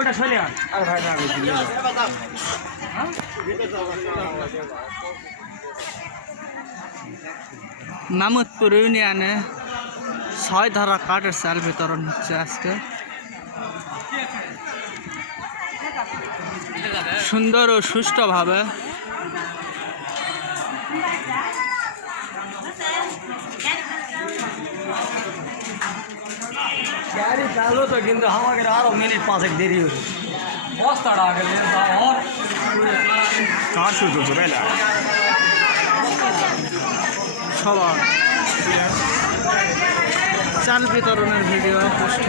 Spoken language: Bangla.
ওটা সরে মামুদপুর ইউনিয়নে 6 ধারা কাঠের চাল বিতরণ হচ্ছে আজকে। সুন্দর ও সুষ্ঠুভাবে গাড়ি চালু তো, কিন্তু আমাকে আরো মিনিট 5 দেরি হবে। বস্তাটা আগে কাজ শুরু করছো তাই না? সবার চাল বিতরণের ভিডিও পোস্ট